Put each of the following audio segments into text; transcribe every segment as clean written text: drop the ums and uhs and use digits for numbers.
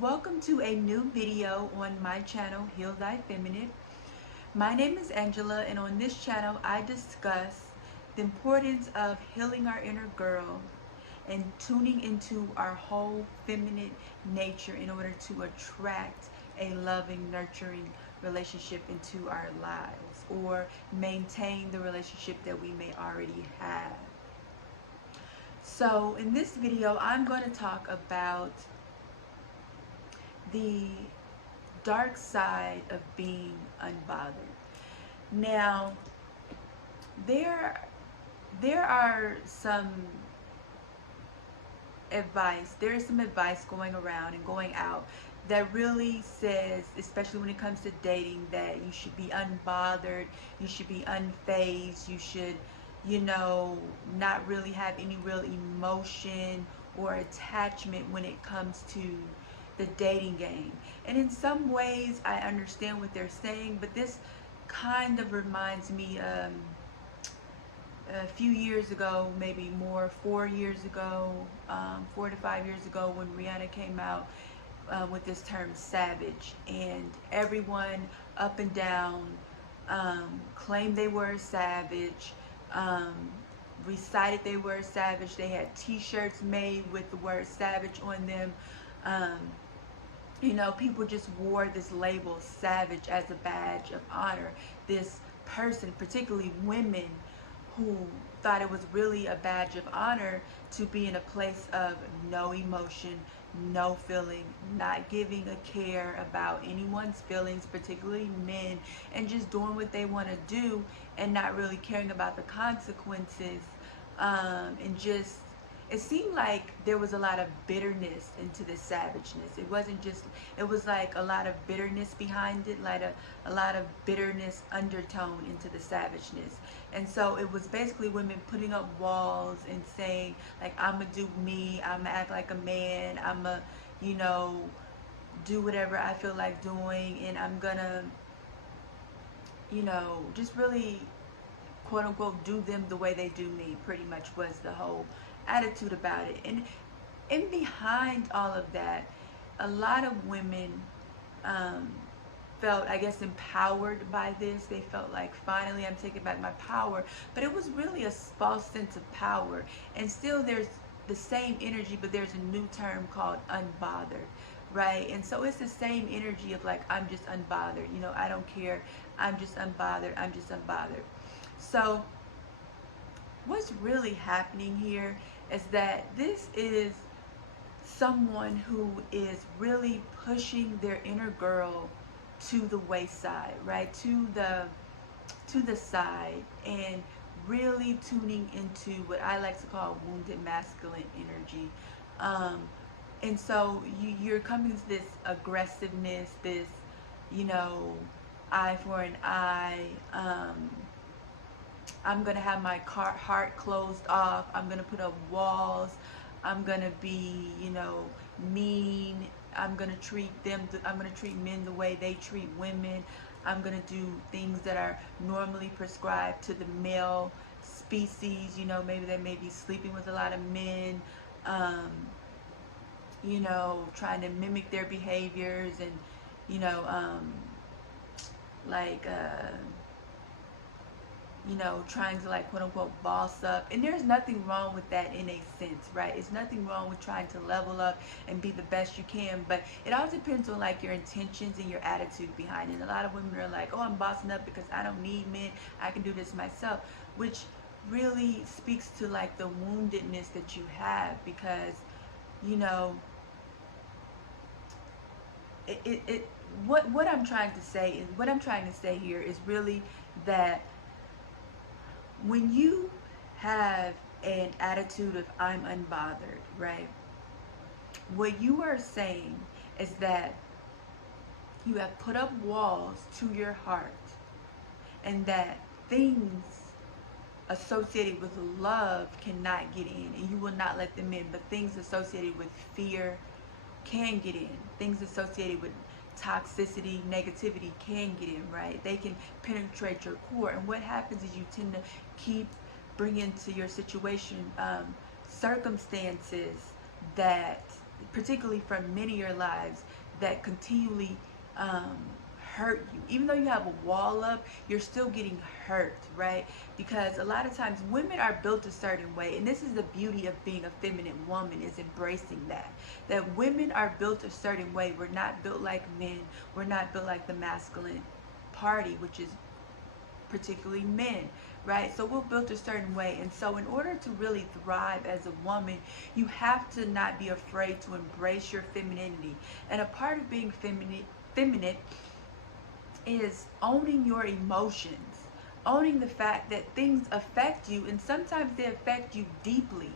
welcome to a new video on my channel, Heal Thy Feminine. My name is Angela, and on this channel I discuss the importance of healing our inner girl and tuning into our whole feminine nature in order to attract a loving, nurturing relationship into our lives, or maintain the relationship that we may already have. So in this video I'm going to talk about the dark side of being unbothered. Now, there there are some there is some advice going around and going out that really says, especially when it comes to dating, that you should be unbothered, you should be unfazed, you should, not really have any real emotion or attachment when it comes to the dating game. And in some ways, I understand what they're saying, but this kind of reminds me a few years ago, maybe more, 4 years ago, 4 to 5 years ago, when Rihanna came out with this term savage, and everyone up and down claimed they were a savage, um, recited they were a savage. They had t-shirts made with the word savage on them. Um, People just wore this label savage as a badge of honor. This person, particularly women, who thought it was really a badge of honor to be in a place of no emotion, no feeling, not giving a care about anyone's feelings, particularly men, and just doing what they want to do and not really caring about the consequences. And just, it seemed like there was a lot of bitterness into this savageness. It wasn't just, it was like a lot of bitterness behind it, like a lot of bitterness undertone into the savageness. And so it was basically women putting up walls and saying, like, I'ma do me, I'ma act like a man, I'ma, you know, do whatever I feel like doing, and I'm gonna, just really, quote unquote, do them the way they do me, pretty much was the whole attitude about it. And in behind all of that, a lot of women um, felt, I guess, empowered by this. They felt like, finally I'm taking back my power. But it was really a false sense of power. And still there's the same energy, but there's a new term called unbothered, right? And so it's the same energy of, like, I'm just unbothered, I don't care, I'm just unbothered, I'm just unbothered. So what's really happening here is that this is someone who is really pushing their inner girl to the wayside, right? To the side, and really tuning into what I like to call wounded masculine energy. Um, and so you're coming to this aggressiveness, this, you know, eye for an eye. I'm gonna have my heart closed off. I'm gonna put up walls. I'm gonna be, mean. I'm gonna treat them. I'm gonna treat men the way they treat women. I'm gonna do things that are normally prescribed to the male species. Maybe they may be sleeping with a lot of men. Um, Trying to mimic their behaviors, and you know, um, like. Trying to, like, quote unquote, boss up. And there's nothing wrong with that in a sense, right? It's nothing wrong with trying to level up and be the best you can, but it all depends on, like, your intentions and your attitude behind it. And a lot of women are like, oh, I'm bossing up because I don't need men, I can do this myself, which really speaks to, like, the woundedness that you have, because, you know, what I'm trying to say is, what I'm trying to say here is really that when you have an attitude of I'm unbothered, right? What you are saying is that you have put up walls to your heart, and that things associated with love cannot get in, and you will not let them in, but things associated with fear can get in. Things associated with toxicity, negativity can get in, right? They can penetrate your core. And what happens is you tend to keep bringing to your situation circumstances that particularly from men in your lives that continually um, hurt you. Even though you have a wall up, you're still getting hurt, right? Because a lot of times women are built a certain way, and this is the beauty of being a feminine woman, is embracing that. That women are built a certain way. We're not built like men. We're not built like the masculine party, which is particularly men, right? So we're built a certain way. And so in order to really thrive as a woman, you have to not be afraid to embrace your femininity. And a part of being feminine is owning your emotions, owning the fact that things affect you, and sometimes they affect you deeply,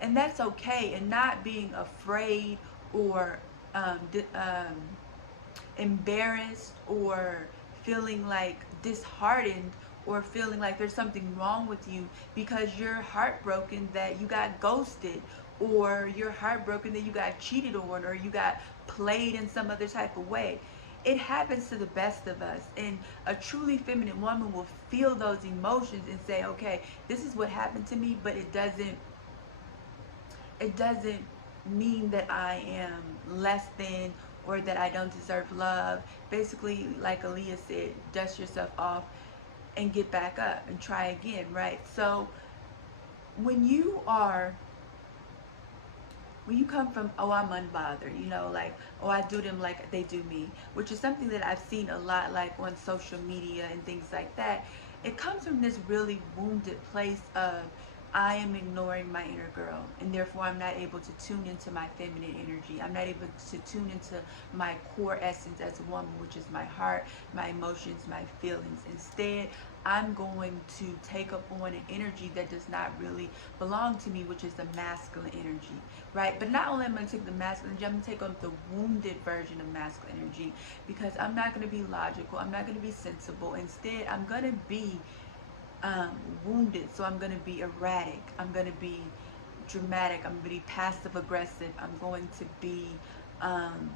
and that's okay. And not being afraid or um, embarrassed or feeling like disheartened or feeling like there's something wrong with you because you're heartbroken that you got ghosted, or you're heartbroken that you got cheated on, or you got played in some other type of way. It happens to the best of us, and a truly feminine woman will feel those emotions and say, okay, this is what happened to me, but it doesn't mean that I am less than or that I don't deserve love. Basically, like Aaliyah said, dust yourself off and get back up and try again, right? So when you are when you come from, oh, I'm unbothered, like, oh, I do them like they do me, which is something that I've seen a lot, like on social media and things like that. It comes from this really wounded place of, I am ignoring my inner girl, and therefore I'm not able to tune into my feminine energy. I'm not able to tune into my core essence as a woman, which is my heart, my emotions, my feelings. Instead, I'm going to take up on an energy that does not really belong to me, which is the masculine energy, right? But not only am I going to take the masculine energy, I'm going to take on the wounded version of masculine energy, because I'm not going to be logical. I'm not going to be sensible. Instead, I'm going to be um, wounded. So I'm going to be erratic. I'm going to be dramatic. I'm going to be passive aggressive. I'm going to be um,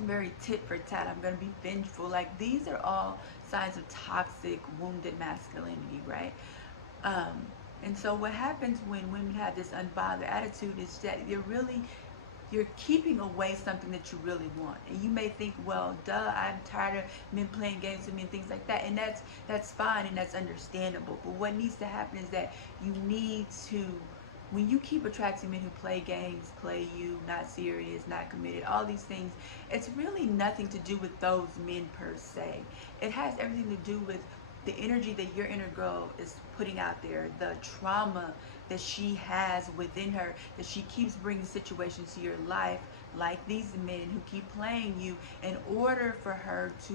very tit for tat. I'm going to be vengeful. Like, these are all signs of toxic, wounded masculinity, right? Um, and so what happens when women have this unbothered attitude is that you're keeping away something that you really want. And you may think, well, duh, I'm tired of men playing games with me and things like that. And that's fine and that's understandable. But what needs to happen is that you need to, when you keep attracting men who play games, play you, not serious, not committed, all these things, it's really nothing to do with those men per se. It has everything to do with the energy that your inner girl is putting out there, the trauma that she has within her, that she keeps bringing situations to your life, like these men who keep playing you, in order for her to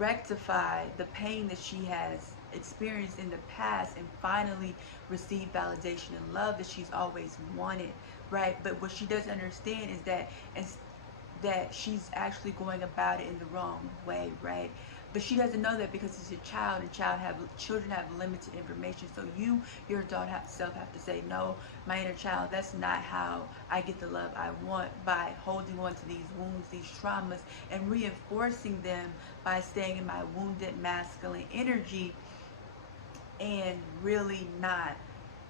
rectify the pain that she has experienced in the past and finally receive validation and love that she's always wanted, right? But what she doesn't understand is that she's actually going about it in the wrong way, right? But she doesn't know that because it's a child, and children have limited information. So your adult self have to say, no, my inner child, that's not how I get the love I want, by holding on to these wounds, these traumas, and reinforcing them by staying in my wounded masculine energy, and really not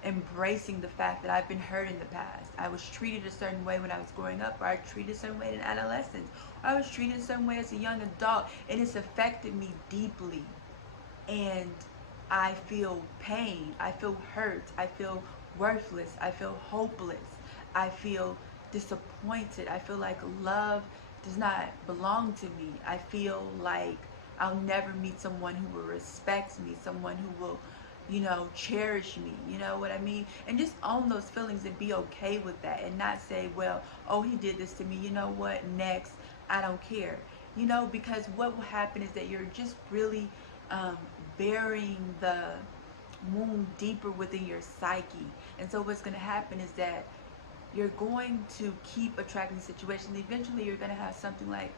embracing the fact that I've been hurt in the past. I was treated a certain way when I was growing up, or I was treated a certain way in adolescence, or I was treated a certain way as a young adult, and it's affected me deeply. And I feel pain, I feel hurt, I feel worthless, I feel hopeless, I feel disappointed, I feel like love does not belong to me. I feel like I'll never meet someone who will respect me, someone who will, cherish me. You know what I mean? And just own those feelings and be okay with that, and not say, well, oh, he did this to me. You know what? Next, I don't care. Because what will happen is that you're just really um, burying the wound deeper within your psyche. And so what's going to happen is that you're going to keep attracting situations. Eventually, you're going to have something like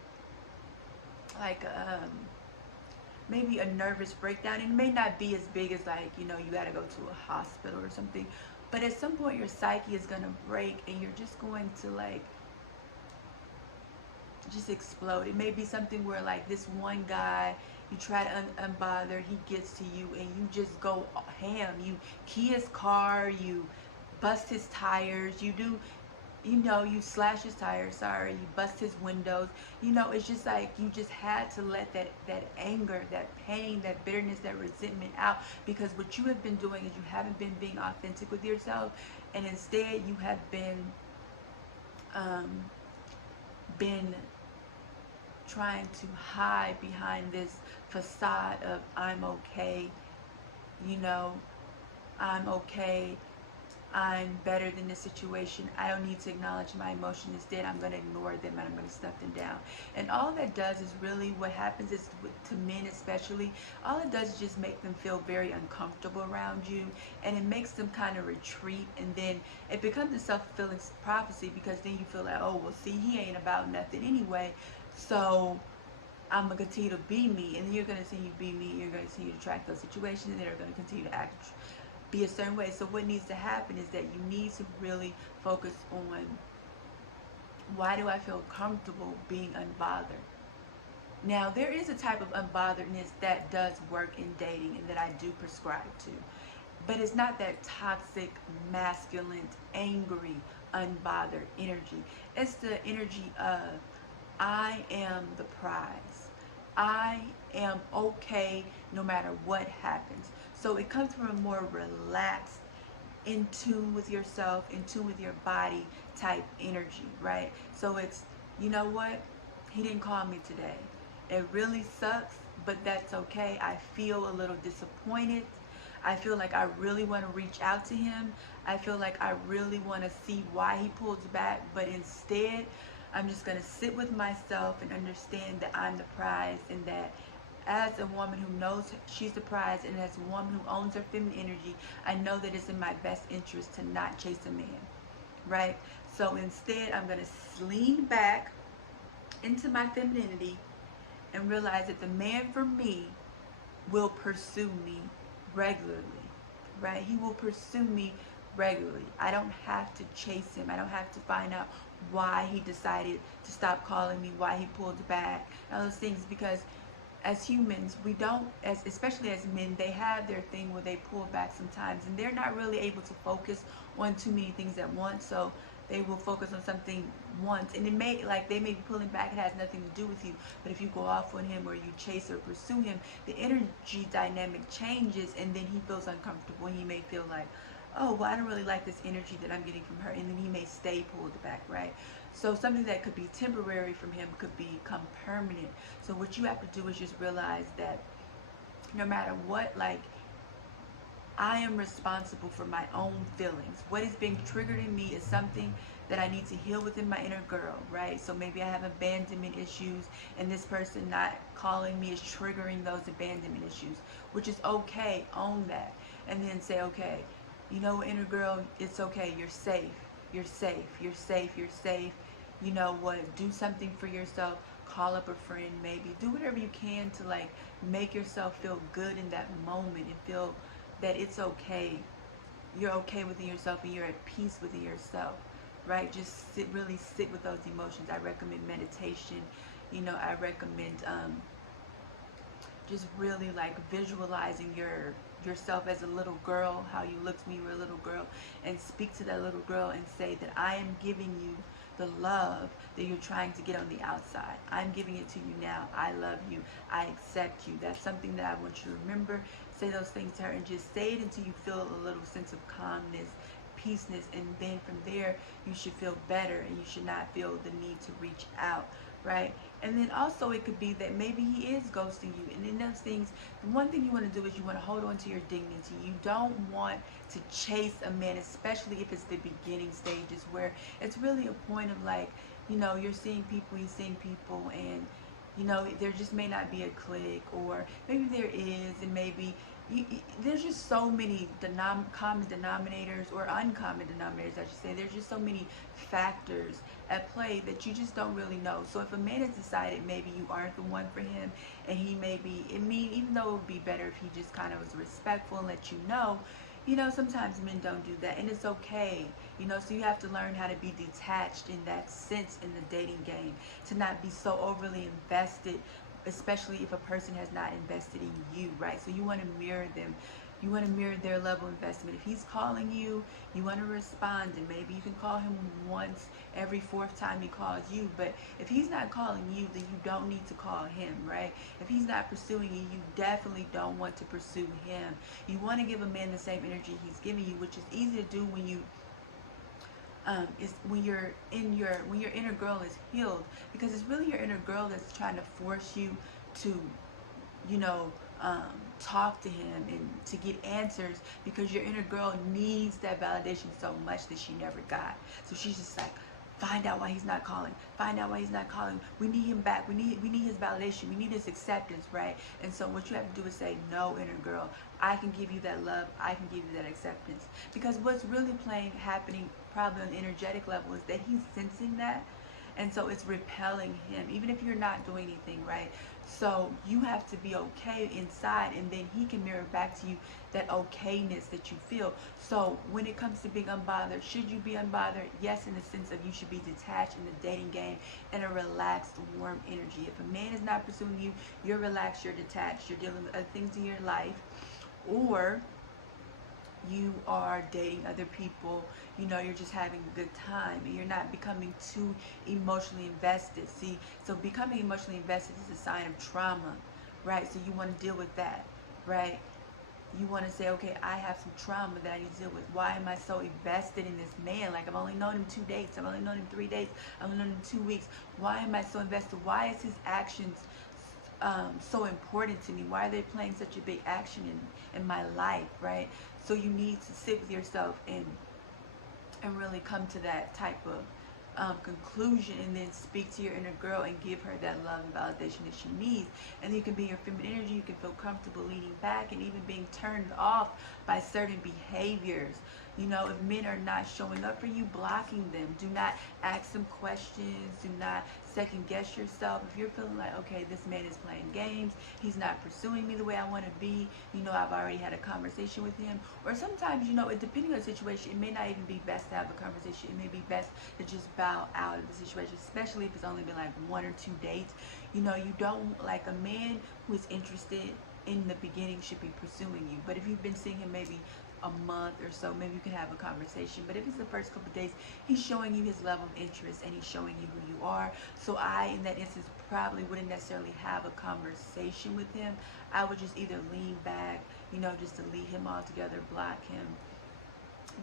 maybe a nervous breakdown. It may not be as big as, like, you got to go to a hospital or something, but at some point your psyche is going to break, and you're just going to, like, just explode. It may be something where, like, this one guy, you try to unbother, he gets to you, and you just go ham. You key his car, you bust his tires, you do you know, you slash his tires, sorry, you bust his windows. You know, it's just like you just had to let that anger, that pain, that bitterness, that resentment out, because what you have been doing is you haven't been being authentic with yourself, and instead you have um, been trying to hide behind this facade of I'm okay, you know, I'm okay, I'm better than the situation. I don't need to acknowledge my emotion. Instead, I'm going to ignore them and I'm going to stuff them down. And all that does is really what happens is to men especially, all it does is just make them feel very uncomfortable around you, and it makes them kind of retreat, and then it becomes a self-fulfilling prophecy, because then you feel like, oh, well, see, he ain't about nothing anyway. So I'm gonna continue to be me, and then you're gonna continue to be me. You're gonna continue to attract those situations, and they're gonna continue to act, be a certain way. So what needs to happen is that you need to really focus on, why do I feel comfortable being unbothered? Now, there is a type of unbotheredness that does work in dating and that I do prescribe to, but it's not that toxic, masculine, angry, unbothered energy. It's the energy of, I am the prize. I am okay no matter what happens. So it comes from a more relaxed, in tune with yourself, in tune with your body type energy, right? So it's, you know what? He didn't call me today. It really sucks, but that's okay. I feel a little disappointed. I feel like I really want to reach out to him. I feel like I really want to see why he pulls back, but instead, I'm just going to sit with myself and understand that I'm the prize, and that as a woman who knows she's the prize, and as a woman who owns her feminine energy, I know that it's in my best interest to not chase a man, right? So instead, I'm going to lean back into my femininity and realize that the man for me will pursue me regularly, right? He will pursue me regularly. I don't have to chase him. I don't have to find out why he decided to stop calling me, why he pulled back, all those things, because as humans, we don't, as especially as men, they have their thing where they pull back sometimes, and they're not really able to focus on too many things at once. So they will focus on something once, and it may, like, they may be pulling back, it has nothing to do with you, but if you go off on him or you chase or pursue him, the energy dynamic changes, and then he feels uncomfortable, and he may feel like, oh, well, I don't really like this energy that I'm getting from her, and then he may stay pulled back, right? So something that could be temporary from him could become permanent. So what you have to do is just realize that no matter what, like, I am responsible for my own feelings. What is being triggered in me is something that I need to heal within my inner girl, right? So maybe I have abandonment issues, and this person not calling me is triggering those abandonment issues, which is okay. Own that. And then say, okay, you know, inner girl, it's okay. You're safe. You're safe. You're safe. You're safe. You know what? Do something for yourself. Call up a friend, maybe. Do whatever you can to, like, make yourself feel good in that moment and feel that it's okay. You're okay within yourself, and you're at peace within yourself, right? Just sit, really sit with those emotions. I recommend meditation. You know, I recommend just really, like, visualizing yourself as a little girl, how you looked when you were a little girl, and speak to that little girl and say that I am giving you the love that you're trying to get on the outside. I'm giving it to you now. I love you. I accept you. That's something that I want you to remember. Say those things to her, and just say it until you feel a little sense of calmness, peaceness, and then from there you should feel better, and you should not feel the need to reach out, right? And then also it could be that maybe he is ghosting you, and in those things, the one thing you want to do is you want to hold on to your dignity. You don't want to chase a man, especially if it's the beginning stages where it's really a point of, like, you know, you're seeing people, he's seeing people, and you know, there just may not be a click, or maybe there is, and maybe there's just so many common denominators, or uncommon denominators, I should say. There's just so many factors at play that you just don't really know. So if a man has decided maybe you aren't the one for him, and he may be, I mean, even though it would be better if he just kind of was respectful and let you know, sometimes men don't do that, and it's okay, you know. So you have to learn how to be detached in that sense in the dating game, to not be so overly invested, especially if a person has not invested in you, right? So you want to mirror them. You want to mirror their level of investment. If he's calling you, you want to respond, and maybe you can call him once every fourth time he calls you. But if he's not calling you, then you don't need to call him, right? If he's not pursuing you, you definitely don't want to pursue him. You want to give a man the same energy he's giving you, which is easy to do when you is when your inner girl is healed, because it's really your inner girl that's trying to force you to, you know, um, talk to him and to get answers, because your inner girl needs that validation so much that she never got. So she's just like, find out why he's not calling. Find out why he's not calling. We need him back. We need his validation. We need his acceptance, right? And so what you have to do is say, no, inner girl, I can give you that love. I can give you that acceptance. Because what's really happening probably on the energetic level is that he's sensing that, and so it's repelling him, even if you're not doing anything, right? So you have to be okay inside, and then he can mirror back to you that okayness that you feel. So when it comes to being unbothered, should you be unbothered? Yes, in the sense of you should be detached in the dating game in a relaxed, warm energy. If a man is not pursuing you, you're relaxed, you're detached, you're dealing with other things in your life, or you are dating other people, you're just having a good time, and you're not becoming too emotionally invested. See, so becoming emotionally invested is a sign of trauma, right? So you want to deal with that, right? You want to say, okay, I have some trauma that I need to deal with. Why am I so invested in this man? Like, I've only known him 2 days. I've only known him 3 days. I've only known him 2 weeks. Why am I so invested? Why is his actions so important to me? Why are they playing such a big action in my life, right? So you need to sit with yourself and really come to that type of conclusion, and then speak to your inner girl and give her that love and validation that she needs. And you can be your feminine energy, you can feel comfortable leaning back and even being turned off by certain behaviors. If men are not showing up for you, blocking them. Do not ask them questions. Do not second guess yourself. If you're feeling like, okay, this man is playing games, he's not pursuing me the way I want to be, I've already had a conversation with him. Or sometimes, depending on the situation, it may not even be best to have a conversation. It may be best to just bow out of the situation, especially if it's only been like 1 or 2 dates. You don't, like, a man who is interested in the beginning should be pursuing you. But if you've been seeing him maybe a month or so, maybe you can have a conversation. But if it's the first couple of days, he's showing you his level of interest and he's showing you who you are. So I, in that instance, probably wouldn't necessarily have a conversation with him. I would just either lean back, just delete him altogether, block him,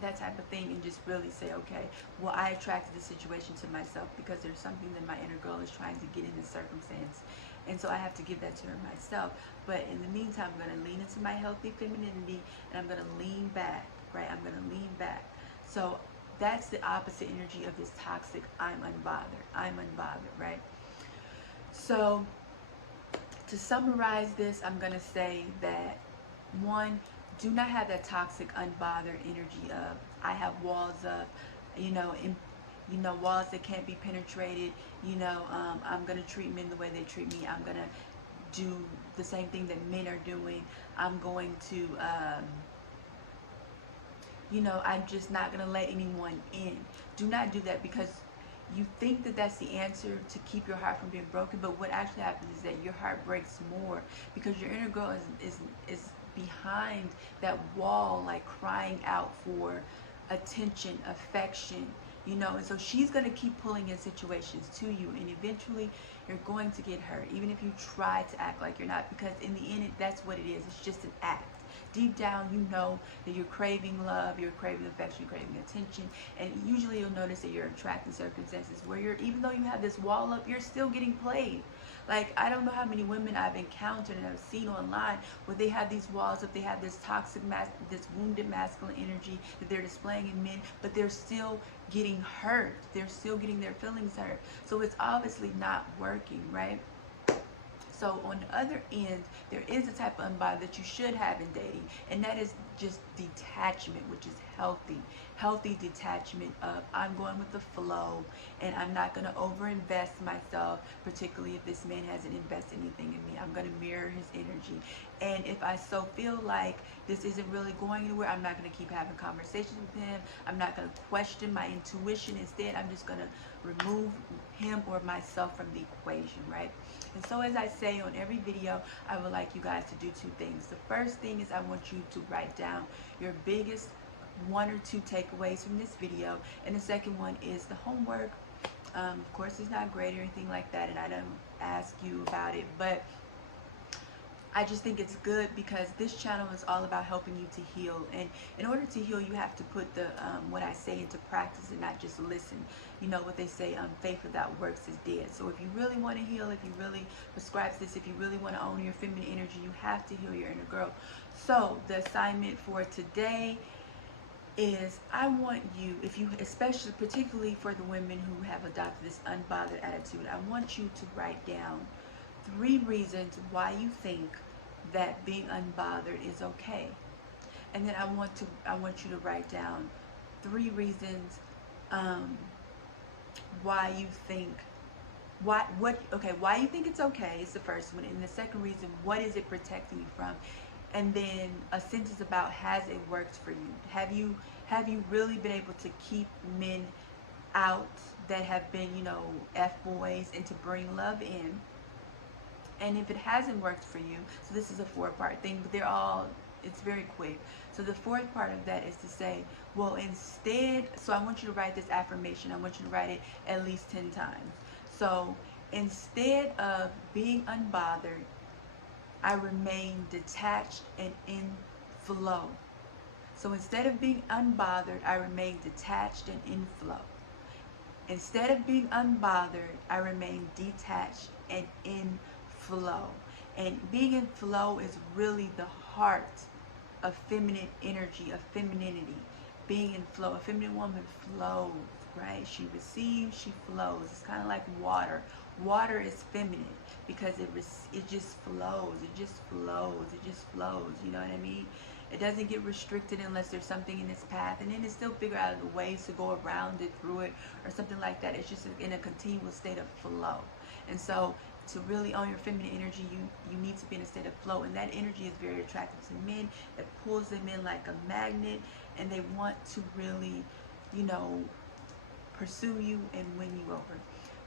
that type of thing, and just really say, okay, well, I attracted the situation to myself because there's something that my inner girl is trying to get in this circumstance, and so I have to give that to her myself. But in the meantime, I'm going to lean into my healthy femininity, and I'm going to lean back, right? I'm going to lean back. So that's the opposite energy of this toxic I'm unbothered, right? So to summarize this, I'm going to say that, one, do not have that toxic, unbothered energy of, I have walls up, walls that can't be penetrated. I'm gonna treat men the way they treat me. I'm gonna do the same thing that men are doing. I'm going to, I'm just not gonna let anyone in. Do not do that, because you think that that's the answer to keep your heart from being broken, but what actually happens is that your heart breaks more, because your inner girl is behind that wall, like crying out for attention, affection, and so she's going to keep pulling in situations to you, and eventually you're going to get hurt, even if you try to act like you're not, because in the end, that's what it is. It's just an act. Deep down, you know that you're craving love, you're craving affection, you're craving attention, and usually you'll notice that you're attracting circumstances where even though you have this wall up, you're still getting played. Like, I don't know how many women I've encountered and I've seen online where they have these walls up, they have this toxic, this wounded masculine energy that they're displaying in men, but they're still getting hurt. They're still getting their feelings hurt. So it's obviously not working, right? So on the other end, there is a type of unbothered that you should have in dating, and that is just detachment, which is healthy. Healthy detachment of, I'm going with the flow, and I'm not going to overinvest myself, particularly if this man hasn't invested anything in me. I'm going to mirror his energy. And if I so feel like this isn't really going anywhere, I'm not going to keep having conversations with him. I'm not going to question my intuition. Instead, I'm just going to remove him or myself from the equation, right? And so as I say on every video, I would like you guys to do two things. The first thing is I want you to write down your biggest one or two takeaways from this video, and the second one is the homework. Of course, it's not great or anything like that, and I don't ask you about it, but I just think it's good because this channel is all about helping you to heal. And in order to heal, you have to put the what I say into practice and not just listen. You know what they say, faith without works is dead. So if you really want to heal, if you really prescribe this, if you really want to own your feminine energy, you have to heal your inner girl. So the assignment for today is I want you, if you, especially particularly for the women who have adopted this unbothered attitude, I want you to write down 3 reasons why you think that being unbothered is okay. And then I want you to write down 3 reasons why you think why you think it's okay is the first one, and the second reason, what is it protecting you from? And then a sentence about, has it worked for you? Have you really been able to keep men out that have been, you know, F boys, and to bring love in? And if it hasn't worked for you, so this is a 4-part thing, but it's very quick. So the 4th part of that is to say, well, instead, so I want you to write this affirmation. I want you to write it at least 10 times. So instead of being unbothered, I remain detached and in flow. So instead of being unbothered, I remain detached and in flow. Instead of being unbothered, I remain detached and in flow. And being in flow is really the heart of feminine energy, of femininity. Being in flow. A feminine woman flows, right? She receives, she flows. It's kind of like water. Water is feminine because it just flows. It just flows. It just flows. You know what I mean? It doesn't get restricted unless there's something in its path, and then it still figure out the ways to go around it, through it, or something like that. It's just in a continuous state of flow. And so to really own your feminine energy, you need to be in a state of flow, and that energy is very attractive to men. It pulls them in like a magnet, and they want to really, you know, pursue you and win you over.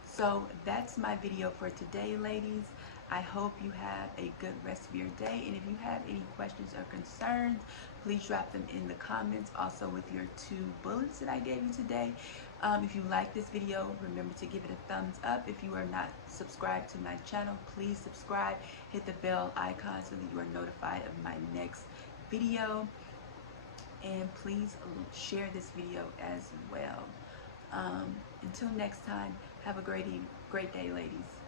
So that's my video for today, ladies. I hope you have a good rest of your day, and if you have any questions or concerns, please drop them in the comments, also with your 2 bullets that I gave you today. If you like this video, remember to give it a thumbs up. If you are not subscribed to my channel, please subscribe, hit the bell icon so that you are notified of my next video, and please share this video as well. Until next time, have a great day, ladies.